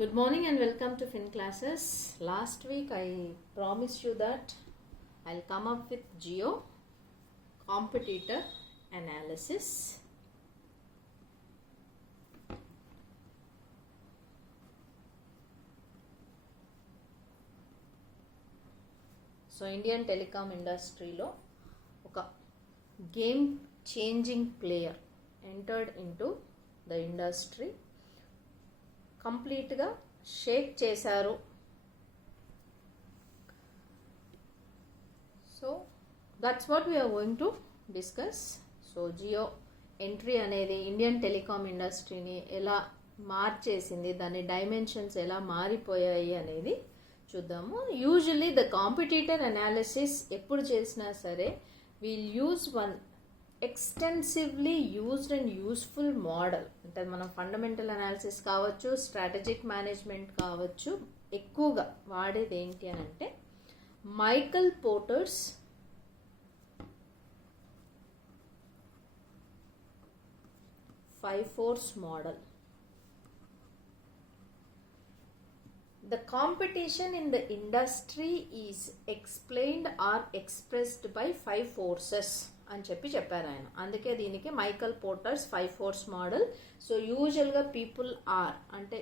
Good morning and welcome to Fin Classes. Last week I promised you that I'll come up with Geo competitor analysis. So Indian telecom industry lo oka game changing player entered into the industry. కంప్లీట్గా shake చేశారు. So that's what we are going to discuss. So Jio entry అనేది Indian telecom ఇండస్ట్రీని ఎలా మార్చేసింది, దాని dimensions ఎలా మారిపోయాయి అనేది చూద్దాము. యూజువల్లీ ద కాంపిటీటర్ అనాలిసిస్ ఎప్పుడు చేసినా సరే we'll use one extensively used and useful model. అంటే మనం ఫండమెంటల్ అనాలిసిస్ కావచ్చు, స్ట్రాటజిక్ మేనేజ్మెంట్ కావచ్చు, ఎక్కువగా వాడేది ఏంటి అని అంటే Michael Porter's five force model. The competition in the industry is explained or expressed by five forces అని చెప్పారు ఆయన. అందుకే దీనికి Michael porters 5 force model. So యూజువల్గా పీపుల్ ఆర్ అంటే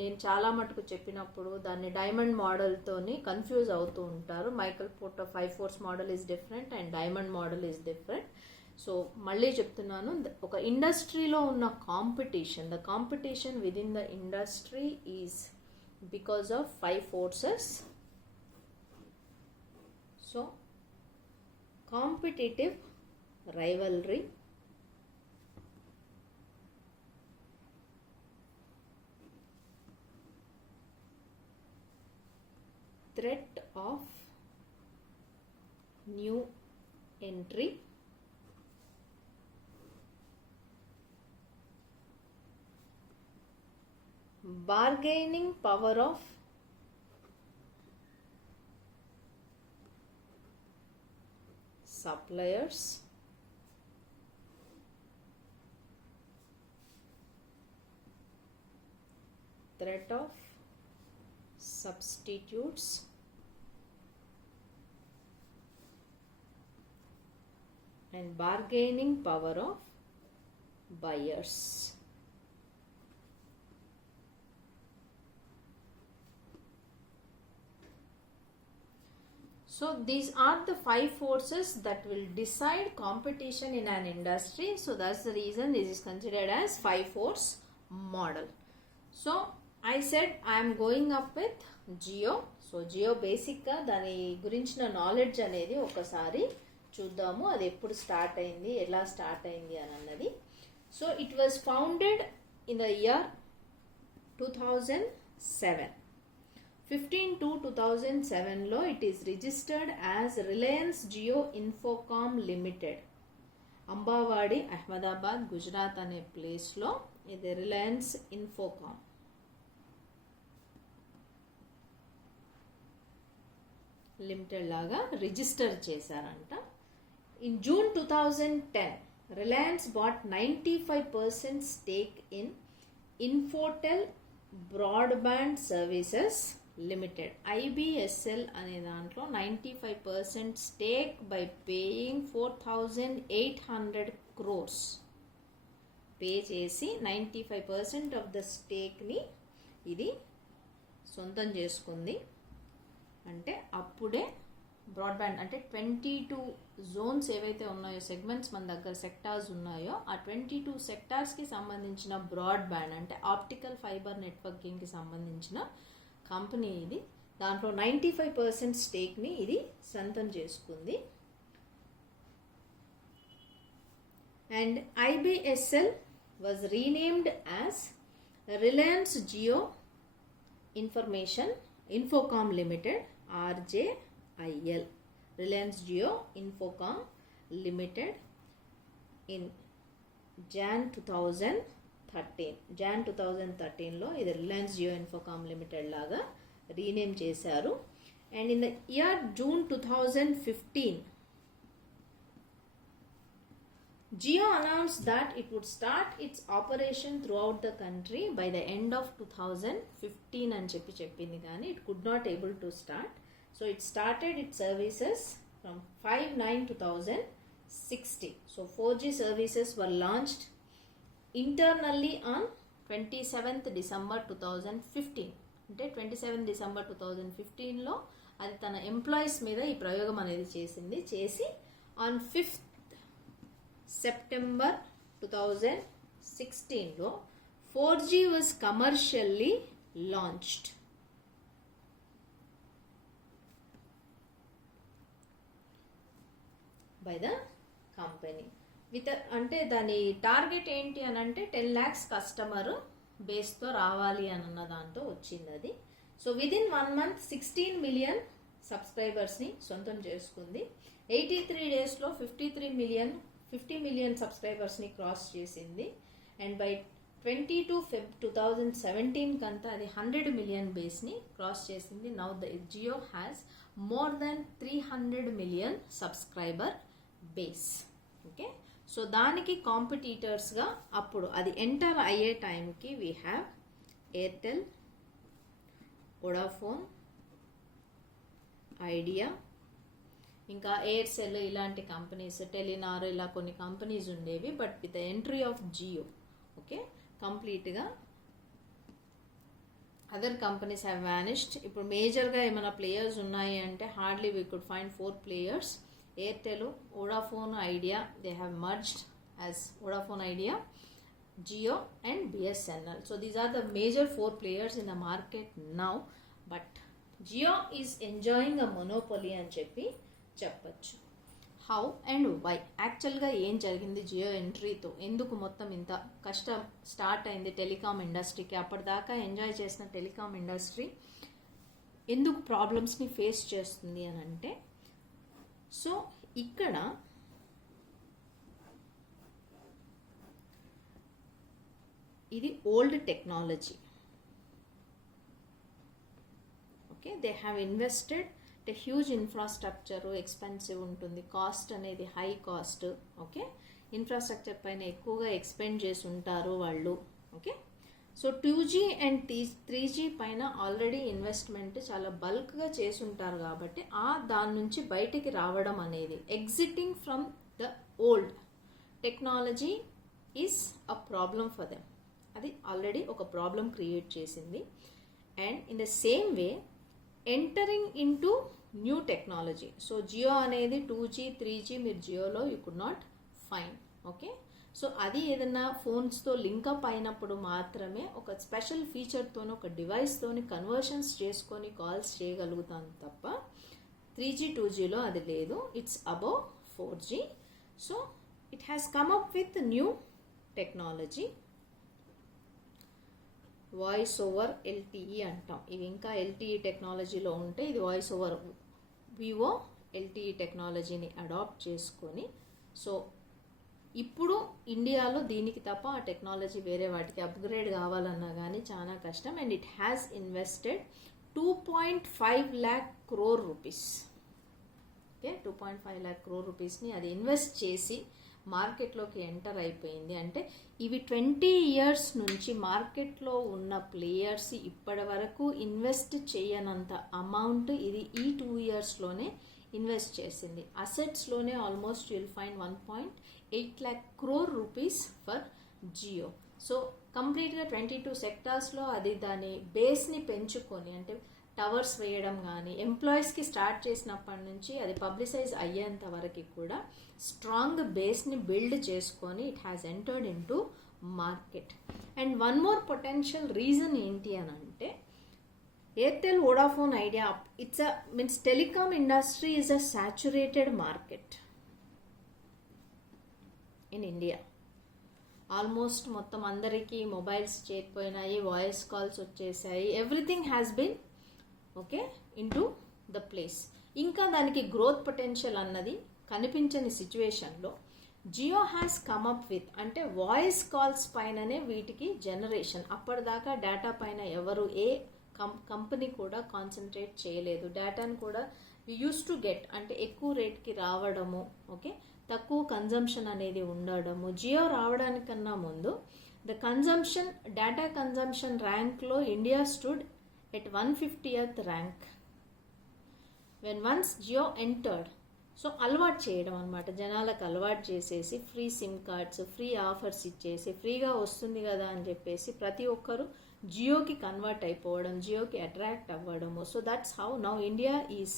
నేను చాలా మటుకు చెప్పినప్పుడు దాన్ని డైమండ్ మోడల్తోని కన్ఫ్యూజ్ అవుతూ ఉంటారు. Michael Porter 5 force model is different and diamond model is different. So మళ్ళీ చెప్తున్నాను, ఒక ఇండస్ట్రీలో ఉన్న competition, the competition with in the industry is because of 5 forces. So competitive rivalry, threat of new entry, bargaining power of suppliers, threat of substitutes, and bargaining power of buyers. So these are the 5 forces that will decide competition in an industry. So that's the reason this is considered as 5 force model. So I said I am going up with Geo. So Geo basic గా దాని గురించిన knowledge అనేది ఒకసారి చూద్దాము. అది ఎప్పుడు start అయింది, ఎలా స్టార్ట్ అయింది అని అన్నది. So it was founded in the year 2007. 15/2/2007లో it is registered as Reliance Jio Infocomm Limited. Ambawadi, Ahmedabad, Gujarat అనే ప్లేస్లో ఇది రిలయన్స్ ఇన్ఫోకామ్ లిమిటెడ్ లాగా రిజిస్టర్ చేశారంట. In June 2010 Reliance bought 95% stake in Infotel Broadband Services Limited, IBSL అనే దాంట్లో 95% stake by paying 4,800 crores pay చేసి 95% of the స్టేక్ని ఇది సొంతం చేసుకుంది. అంటే అప్పుడే బ్రాడ్బ్యాండ్ అంటే 22 జోన్స్ ఏవైతే ఉన్నాయో, సెగ్మెంట్స్ మన దగ్గర సెక్టార్స్ ఉన్నాయో, ఆ 22 సెక్టార్స్కి సంబంధించిన బ్రాడ్బ్యాండ్ అంటే ఆప్టికల్ ఫైబర్ నెట్వర్కింగ్కి సంబంధించిన కంపెనీ ఇది. దాంట్లో 95% స్టేక్ని ఇది సొంతం చేసుకుంది. And IBSL was renamed as Reliance Jio Infocomm limited, RJIL, Reliance Jio Infocomm Limited in Jan 2013లో ఇది రిలయన్స్ జియో ఇన్ఫోకామ్ లిమిటెడ్ లాగా రీనేమ్ చేశారు. And in the year June 2015 Jio announced that it would start its operation throughout the country by the end of 2015 అని చెప్పింది కానీ it could not able to start. So it started its services from 5/9/2016. So 4G services were launched internally on 27th December 2015. అంటే 27 December 2015లో అది తన employees మీద ఈ ప్రయోగం అనేది చేసి on 5th September 2016లో 4G was commercially launched. By the company. అంటే దాని టార్గెట్ ఏంటి అని అంటే 10 lakhs కస్టమర్ బేస్తో రావాలి అన్న దాంతో వచ్చింది అది. సో విదిన్ 1 month 16 million సబ్స్క్రైబర్స్ని సొంతం చేసుకుంది. 83 daysలో 50 million సబ్స్క్రైబర్స్ని క్రాస్ చేసింది. అండ్ బై 22 Feb 2017 కంతా అది 100 million బేస్ని క్రాస్ చేసింది. Now the Jio has more than 300 million subscriber base. Okay, so దానికి కాంపిటీటర్స్గా అప్పుడు అది ఎంటర్ అయ్యే టైంకి we have Airtel, Vodafone, Idea, ఇంకా ఎయిర్సెల్ ఇలాంటి కంపెనీస్, టెలినార్ ఇలా కొన్ని కంపెనీస్ ఉండేవి. But with the entry of Jio okay కంప్లీట్గా అదర్ కంపెనీస్ హ్యావ్ వ్యానిష్డ్. ఇప్పుడు మేజర్గా ఏమైనా ప్లేయర్స్ ఉన్నాయి అంటే hardly we could find 4 players. Airtel, Vodafone, Idea, they have merged as Vodafone Idea, Jio and BSNL. So these are the major 4 players in the market now. But Jio is enjoying a monopoly అని చెప్పచ్చు. How and why? యాక్చువల్గా ఏం జరిగింది జియో ఎంట్రీతో? ఎందుకు మొత్తం ఇంత కష్టం స్టార్ట్ అయింది టెలికాం ఇండస్ట్రీకి? అప్పటిదాకా ఎంజాయ్ చేసిన టెలికాం ఇండస్ట్రీ ఎందుకు ప్రాబ్లమ్స్ని ఫేస్ చేస్తుంది అని అంటే, సో ఇక్కడ ఇది old technology. Okay, they have invested అంటే హ్యూజ్ ఇన్ఫ్రాస్ట్రక్చరు ఎక్స్పెన్సివ్ ఉంటుంది, కాస్ట్ అనేది హై కాస్ట్. ఓకే, ఇన్ఫ్రాస్ట్రక్చర్ పైన ఎక్కువగా ఎక్స్పెండ్ చేసి ఉంటారు వాళ్ళు. Okay, so 2G and 3G పైన ఆల్రెడీ ఇన్వెస్ట్మెంట్ చాలా బల్క్గా చేసి ఉంటారు కాబట్టి దాని నుంచి బయటికి రావడం అనేది exiting from the old technology is a problem for them. అది ఆల్రెడీ ఒక ప్రాబ్లం క్రియేట్ చేసింది. And in the same way entering into new technology. So Jio అనేది 2G 3G మీరు జియోలో you could not find. Okay, so అది ఏదైనా ఫోన్స్తో link up అయినప్పుడు మాత్రమే ఒక స్పెషల్ ఫీచర్తోని ఒక డివైస్తోని కన్వర్షన్స్ చేసుకొని కాల్స్ చేయగలుగుతాం తప్ప 3G 2Gలో అది లేదు. It's above 4G. So it has come up with new technology. Voice over LTE అంటాం. ఇవి ఇంకా LTE టెక్నాలజీలో ఉంటే ఇది వాయిస్ ఓవర్ వివో LTE టెక్నాలజీని అడాప్ట్ చేసుకొని, సో ఇప్పుడు ఇండియాలో దీనికి తప్ప ఆ టెక్నాలజీ వేరే వాటికి అప్గ్రేడ్ కావాలన్నా కానీ చాలా కష్టం. And it has invested 2.5 lakh crore rupees. Okay, 2.5 lakh crore రూపీస్ని అది ఇన్వెస్ట్ చేసి మార్కెట్లోకి ఎంటర్ అయిపోయింది. అంటే ఇవి 20 years నుంచి మార్కెట్లో ఉన్న ప్లేయర్స్ ఇప్పటి వరకు ఇన్వెస్ట్ చేయనంత అమౌంట్ ఇది ఈ 2 yearsలోనే ఇన్వెస్ట్ చేసింది. అసెట్స్లోనే almost you'll find 1.8 lakh crore rupees for Jio. So కంప్లీట్గా 22 సెక్టార్స్లో అది దాని బేస్ని పెంచుకొని, అంటే టవర్స్ వేయడం కానీ ఎంప్లాయీస్కి స్టార్ట్ చేసినప్పటి నుంచి అది పబ్లిసైజ్ అయ్యేంత వరకు కూడా స్ట్రాంగ్ బేస్ని బిల్డ్ చేసుకొని it has entered in to market. And one more potential reason ఏంటి అని అంటే, Airtel, Vodafone Idea, it's means telecom industry is a saturated market in India. Almost మొత్తం అందరికీ మొబైల్స్ చేరిపోయినాయి, వాయిస్ కాల్స్ వచ్చేసాయి, everything has been okay into the place. ఇంకా దానికి growth potential అన్నది కనిపించని సిచ్యువేషన్లో జియో హ్యాస్ కమ్అప్ విత్, అంటే వాయిస్ కాల్స్ పైననే వీటికి జనరేషన్. అప్పటిదాకా డేటా పైన ఎవరు ఏ కంపెనీ కూడా కాన్సన్ట్రేట్ చేయలేదు. డేటాను కూడా యూస్ టు గెట్, అంటే ఎక్కువ రేట్కి రావడము. ఓకే, తక్కువ కన్జంప్షన్ అనేది ఉండడము. జియో రావడానికన్నా ముందు ద కన్జంప్షన్, డేటా కన్జంప్షన్ ర్యాంక్లో India stood at 150th rank when once Jio entered. So అలవాటు చేయడం అనమాట, జనాలకు అలవాటు చేసేసి free sim cards, free offers ఇచ్చేసి ఫ్రీగా వస్తుంది కదా అని చెప్పేసి ప్రతి ఒక్కరు జియోకి కన్వర్ట్ అయిపోవడం, జియోకి అట్రాక్ట్ అవ్వడము. So that's how now India is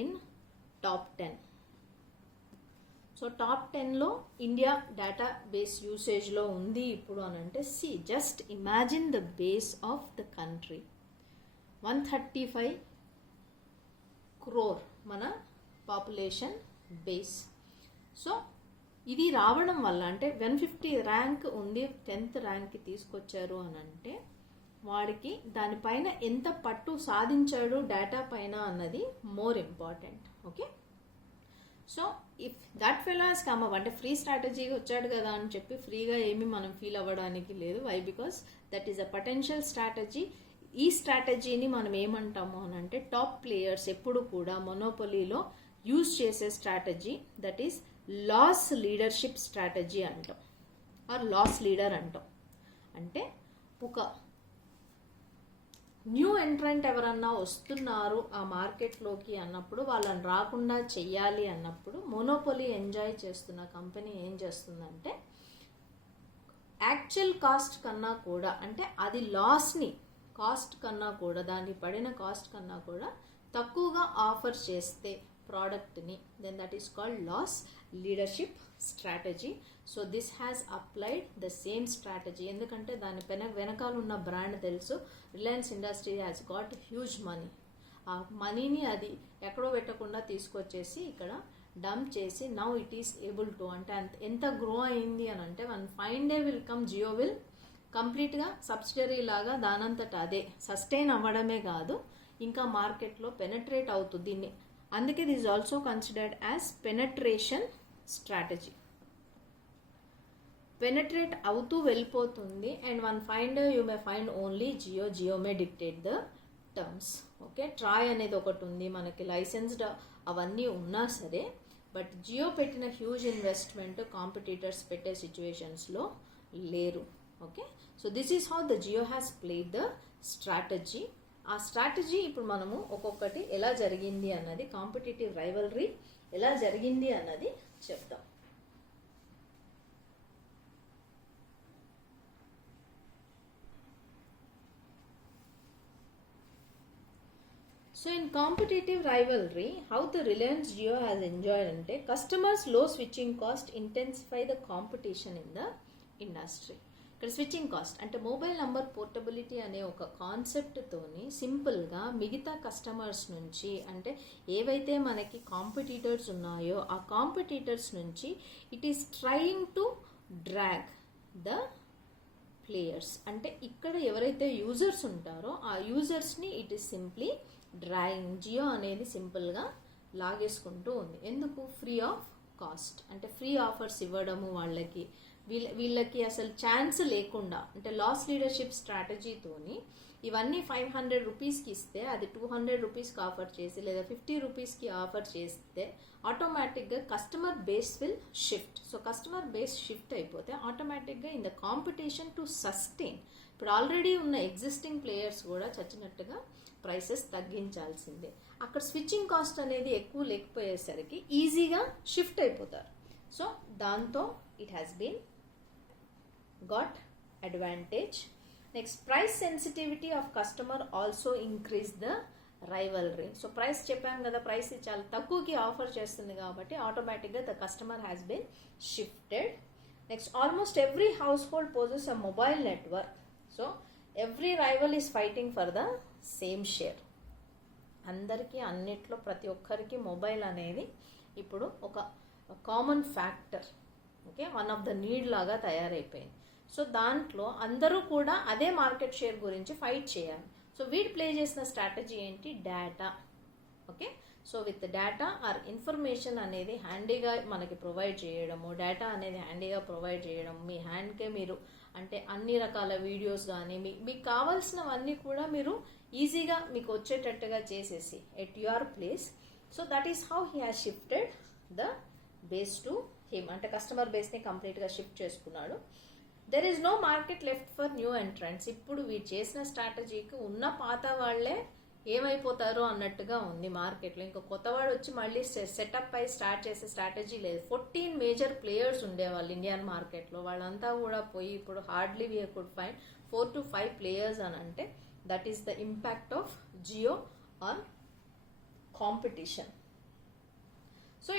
in top 10. So top 10లో ఇండియా డేటా బేస్ యూసేజ్లో ఉంది ఇప్పుడు అని అంటే, see just imagine the base of the country. 135 crore మన పాపులేషన్ బేస్. సో ఇది రావడం వల్ల అంటే 150 ర్యాంక్ ఉంది, 10th ర్యాంక్కి తీసుకొచ్చారు అని అంటే వాడికి దానిపైన ఎంత పట్టు సాధించాడు డేటా పైన అన్నది more important. Okay, so if that fellow has come up, అంటే ఫ్రీ స్ట్రాటజీ వచ్చాడు కదా అని చెప్పి ఫ్రీగా ఏమీ మనం ఫీల్ అవ్వడానికి లేదు. Why? Because that is a potential strategy. ఈ స్ట్రాటజీని మనం ఏమంటాము అని అంటే, టాప్ ప్లేయర్స్ ఎప్పుడు కూడా మొనోపొలీలో యూజ్ చేసే strategy that is loss leadership strategy అంటాం, ఆర్ లాస్ లీడర్ అంటాం. అంటే ఒక న్యూ ఎంట్రెంట్ ఎవరన్నా వస్తున్నారు ఆ మార్కెట్లోకి అన్నప్పుడు, వాళ్ళని రాకుండా చెయ్యాలి అన్నప్పుడు మోనోపొలీ ఎంజాయ్ చేస్తున్న కంపెనీ ఏం చేస్తుందంటే, యాక్చువల్ కాస్ట్ కన్నా కూడా, అంటే అది లాస్ని కాస్ట్ కన్నా కూడా, దానికి పడిన కాస్ట్ కన్నా కూడా తక్కువగా ఆఫర్ చేస్తే ప్రోడక్ట్ని, then that is called loss leadership strategy. So this has applied the same strategy. ఎందుకంటే దాని వెనకాల ఉన్న బ్రాండ్ తెలుసు, Reliance industry has got huge money. ఆ మనీని అది ఎక్కడో పెట్టకుండా తీసుకొచ్చేసి ఇక్కడ డంప్ చేసి now it is able to, అంటే ఎంత గ్రో అయింది అని అంటే, one fine day will come, Jio will కంప్లీట్గా సబ్సిడరీ లాగా దానంతట అదే సస్టైన్ అవ్వడమే కాదు, ఇంకా మార్కెట్లో పెనట్రేట్ అవుతుంది. దీన్ని అందుకే this also considered as penetration strategy. Penetrate అవుతూ వెళ్ళిపోతుంది. And one find you may find only Jio may dictate the terms. Okay, TRAI అనేది ఒకటి ఉంది మనకి, లైసెన్స్డ్ అవన్నీ ఉన్నా సరే, బట్ జియో పెట్టిన హ్యూజ్ ఇన్వెస్ట్మెంట్ కాంపిటీటర్స్ పెట్టే సిచ్యువేషన్స్లో లేరు. Okay, so this is how the Jio has played the strategy. ఆ స్ట్రాటజీ ఇప్పుడు మనము ఒక్కొక్కటి ఎలా జరిగింది అన్నది, కాంపిటేటివ్ రైవల్రీ ఎలా జరిగింది అన్నది చెప్తాం. So in competitive rivalry, how the Reliance Jio has enjoyed ante, customers low switching cost intensify the competition in the industry. ఇక్కడ స్విచ్చింగ్ కాస్ట్ అంటే మొబైల్ నంబర్ పోర్టబిలిటీ అనే ఒక కాన్సెప్ట్తోని సింపుల్గా మిగతా కస్టమర్స్ నుంచి, అంటే ఏవైతే మనకి కాంపిటీటర్స్ ఉన్నాయో ఆ కాంపిటీటర్స్ నుంచి it is trying to drag the players. అంటే ఇక్కడ ఎవరైతే యూజర్స్ ఉంటారో ఆ యూజర్స్ని it is simply drawing. Jio అనేది సింపుల్గా లాగేసుకుంటూ ఉంది. ఎందుకు? ఫ్రీ ఆఫ్ కాస్ట్, అంటే ఫ్రీ ఆఫర్స్ ఇవ్వడము వాళ్ళకి, వీళ్ళకి అసలు ఛాన్స్ లేకుండా, అంటే లాస్ లీడర్షిప్ స్ట్రాటజీతోని ఇవన్నీ 500 రూపీస్కి ఇస్తే అది 200 రూపీస్కి ఆఫర్ చేసి లేదా 50 రూపీస్కి ఆఫర్ చేస్తే ఆటోమేటిక్గా customer base will shift. So customer base shift అయిపోతే ఆటోమేటిక్గా in the competition to sustain, ఇప్పుడు ఆల్రెడీ ఉన్న ఎగ్జిస్టింగ్ ప్లేయర్స్ కూడా చచ్చినట్టుగా ప్రైసెస్ తగ్గించాల్సిందే. అక్కడ స్విచ్చింగ్ కాస్ట్ అనేది ఎక్కువ లేకపోయేసరికి ఈజీగా షిఫ్ట్ అయిపోతారు. సో దాంతో it has been got advantage. Next, price sensitivity of customer also increase the rivalry. So price చెప్పాం కదా, ప్రైస్ చాలా తక్కువకి ఆఫర్ చేస్తుంది కాబట్టి ఆటోమేటిక్గా the customer has been shifted. Next, almost every household poses a mobile network. So every rival is fighting for the same share. అందరికీ అన్నిట్లో ప్రతి ఒక్కరికి మొబైల్ అనేది ఇప్పుడు ఒక common factor. Okay, one of the need లాగా తయారైపోయింది. సో దాంట్లో అందరూ కూడా అదే మార్కెట్ షేర్ గురించి ఫైట్ చేయాలి. సో వీడు ప్లే చేసిన స్ట్రాటజీ ఏంటి? Data. Okay, so with data or information అనేది హ్యాండీగా మనకి ప్రొవైడ్ చేయడము, డేటా అనేది హ్యాండీగా ప్రొవైడ్ చేయడం, మీ హ్యాండ్కే మీరు అంటే అన్ని రకాల వీడియోస్ కానీ మీకు కావాల్సినవన్నీ కూడా మీరు ఈజీగా మీకు వచ్చేటట్టుగా చేసేసి at your place. So that is how he has shifted the base to him, అంటే కస్టమర్ బేస్ని కంప్లీట్గా షిఫ్ట్ చేసుకున్నాడు. There is no market left for new entrants. ఇప్పుడు వీరు చేసిన స్ట్రాటజీకి ఉన్న పాత వాళ్లే ఏమైపోతారో అన్నట్టుగా ఉంది మార్కెట్లో. ఇంకా కొత్తవాడు వచ్చి మళ్ళీ సెటప్ అయి స్టార్ట్ చేసే స్ట్రాటజీ లేదు. 14 మేజర్ ప్లేయర్స్ ఉండేవాళ్ళు ఇండియన్ మార్కెట్లో, వాళ్ళంతా కూడా పోయి ఇప్పుడు hardly we could find 4 to 5 players అని అంటే that is the impact of Jio on competition. So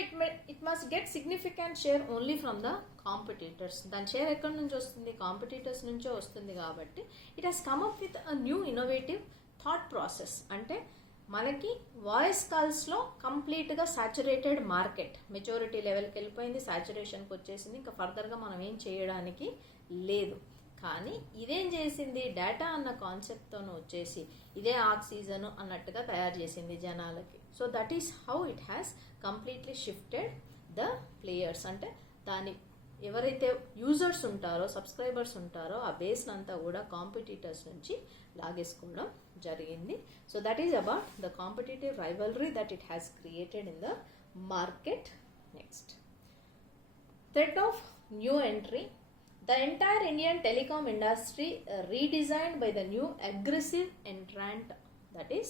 it must get significant share only from the competitors. దాని షేర్ ఎక్కడి నుంచి వస్తుంది? కాంపిటీటర్స్ నుంచే వస్తుంది. కాబట్టి it has come up with a new innovative thought process. అంటే మనకి వాయిస్ కాల్స్లో కంప్లీట్గా సాచురేటెడ్ మార్కెట్, మెచ్యూరిటీ లెవెల్కి వెళ్ళిపోయింది, సాచురేషన్కి వచ్చేసింది, ఇంకా ఫర్దర్గా మనం ఏం చేయడానికి లేదు. కానీ ఇదేం చేసింది? డేటా అన్న కాన్సెప్ట్తో వచ్చేసి ఇదే ఆక్సిజన్ అన్నట్టుగా తయారు చేసింది జనాలకి. So that is how it has completely shifted the players. అంటే దాని ఎవరైతే యూజర్స్ ఉంటారో, సబ్స్క్రైబర్స్ ఉంటారో ఆ బేస్ని అంతా కూడా కాంపిటీటర్స్ నుంచి లాగేసుకోవడం జరిగింది. So that is about the competitive rivalry that it has created in the market. Next, threat of new entry. The entire Indian telecom industry redesigned by the new aggressive entrant, that is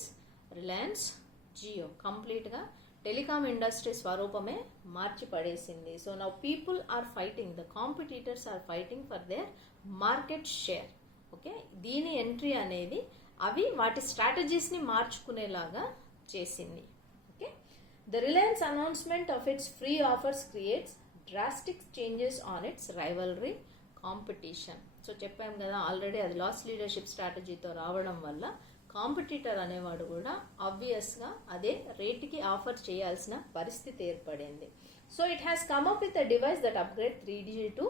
Reliance Jio. Complete ga telecom industry స్వరూపమే మార్చి పడేసింది. So now people are fighting, the competitors are fighting for their market share. Okay, దీని entry అనేది అవి వాటి స్ట్రాటజీస్ని మార్చుకునేలాగా చేసింది. Okay, the Reliance announcement of its free offers creates drastic changes on its rivalry competition. So చెప్పాం కదా ఆల్రెడీ, అది లాస్ లీడర్షిప్ స్ట్రాటజీతో రావడం వల్ల కాంపిటీటర్ అనేవాడు కూడా ఆబ్వియస్గా అదే రేటుకి ఆఫర్ చేయాల్సిన పరిస్థితి ఏర్పడింది. So it has come up with a device that upgrade 3G to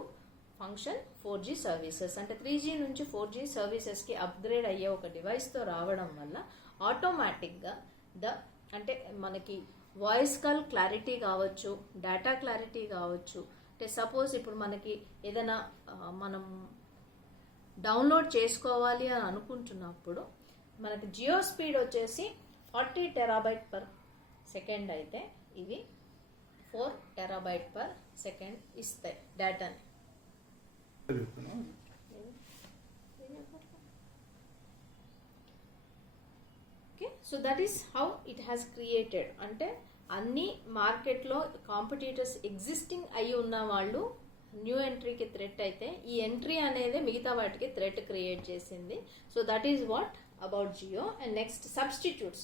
function 4G services. అంటే 3G నుంచి 4G సర్వీసెస్కి అప్గ్రేడ్ అయ్యే ఒక డివైస్తో రావడం వల్ల ఆటోమేటిక్గా అంటే మనకి వాయిస్ కాల్ క్లారిటీ కావచ్చు, డేటా క్లారిటీ కావచ్చు. అంటే సపోజ్ ఇప్పుడు మనకి ఏదైనా మనం డౌన్లోడ్ చేసుకోవాలి అని అనుకుంటున్నప్పుడు మనకి జియో స్పీడ్ వచ్చేసి 40 TB/s అయితే ఇవి 4 TB/s ఇస్తాయి డేటాని. Okay, so that is how it has created. అంటే అన్ని మార్కెట్లో కాంపిటీటర్స్ ఎగ్జిస్టింగ్ అయి ఉన్న వాళ్ళు న్యూ ఎంట్రీకి థ్రెట్ అయితే ఈ ఎంట్రీ అనేది మిగతా వాటికి థ్రెట్ క్రియేట్ చేసింది. So that is what about Jio. And next, substitutes.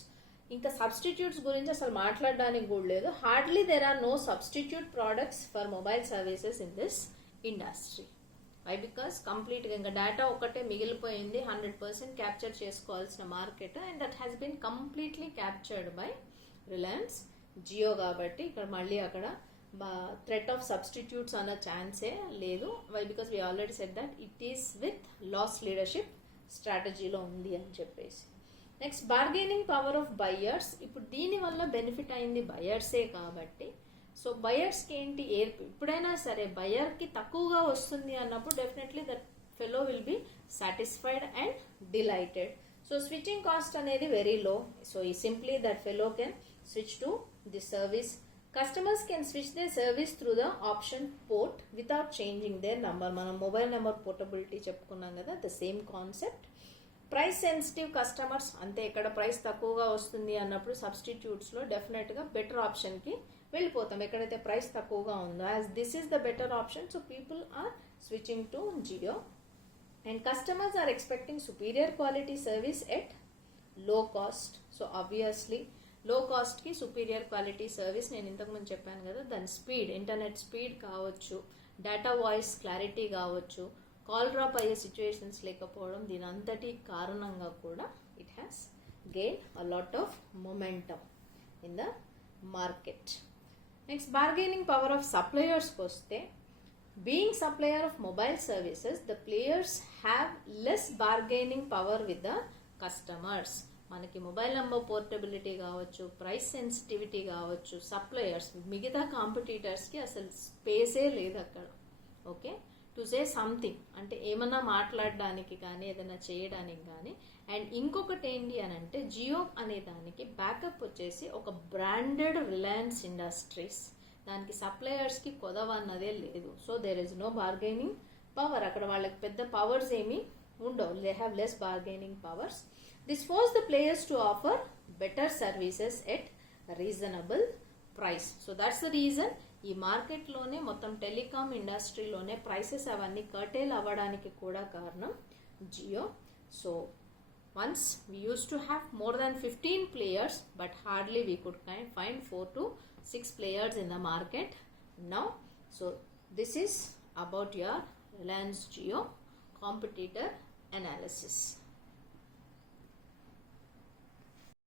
ఇంకా సబ్స్టిట్యూట్స్ గురించి అసలు మాట్లాడడానికి కూడా లేదు. Hardly there are no substitute products for mobile services in this industry. Why? Because కంప్లీట్గా ఇంకా డేటా ఒకటే మిగిలిపోయింది 100% క్యాప్చర్ చేసుకోవాల్సిన market. And that has been completely captured by Reliance Jio. కాబట్టి ఇక్కడ మళ్ళీ అక్కడ థ్రెట్ ఆఫ్ సబ్స్టిట్యూట్స్ అన్న ఛాన్సే లేదు. Why? Because we already said that it is with loss leadership స్ట్రాటజీలో ఉంది అని చెప్పేసి. Next, bargaining power of buyers. ఇప్పుడు దీనివల్ల బెనిఫిట్ అయింది బయర్సే కాబట్టి. సో బయర్స్కి ఏంటి, ఎప్పుడైనా సరే బయర్కి తక్కువగా వస్తుంది అన్నప్పుడు definitely that fellow will be satisfied and delighted. So switching cost అనేది వెరీ లో. సో ఈ simply that fellow can switch to the service. Customers can switch their service through the option port without changing their number. మనం mobile number portability చెప్పుకున్నాం కదా, the same concept. Price sensitive customers అంతే, ఎక్కడ price తక్కువగా వస్తుంది అన్నప్పుడు సబ్స్టిట్యూట్స్లో డెఫినెట్గా better ఆప్షన్కి వెళ్ళిపోతాం ఎక్కడైతే ప్రైస్ తక్కువగా ఉందో. As this is the better option, so people are switching to Jio. And customers are expecting superior quality service at low cost. So obviously low కాస్ట్కి సుపీరియర్ క్వాలిటీ సర్వీస్, నేను ఇంతకుముందు చెప్పాను కదా, దాని స్పీడ్, ఇంటర్నెట్ స్పీడ్ కావచ్చు, data voice clarity కావచ్చు, call drop అయ్యే situations లేకపోవడం, దీని అంతటి కారణంగా కూడా it has gain a lot of momentum in the market. Next, bargaining power of సప్లయర్స్కి వస్తే, being supplier of mobile services the players have less bargaining power with the customers. మనకి mobile number portability కావచ్చు, price sensitivity కావచ్చు, suppliers మిగతా కాంపిటీటర్స్కి అసలు స్పేసే లేదు అక్కడ. ఓకే, టు సే సంథింగ్, అంటే ఏమన్నా మాట్లాడడానికి కానీ ఏదైనా చేయడానికి కానీ. అండ్ ఇంకొకటి ఏంటి అని అంటే, జియో అనే దానికి బ్యాకప్ వచ్చేసి ఒక బ్రాండెడ్ రిలయన్స్ ఇండస్ట్రీస్. దానికి సప్లయర్స్కి కొదవ అన్నదే లేదు. So there is no bargaining power. అక్కడ వాళ్ళకి పెద్ద పవర్స్ ఏమీ ఉండవు. They have less bargaining powers. This forces the players to offer better services at reasonable price. So that's the reason ఈ మార్కెట్లోనే మొత్తం టెలికామ్ ఇండస్ట్రీలోనే ప్రైసెస్ అవన్నీ కర్టేల్ అవ్వడానికి కూడా కారణం Jio. So once we used to have more than 15 players, but hardly we could find 4 to 6 players in the market now. So this is about your Reliance Jio competitor analysis.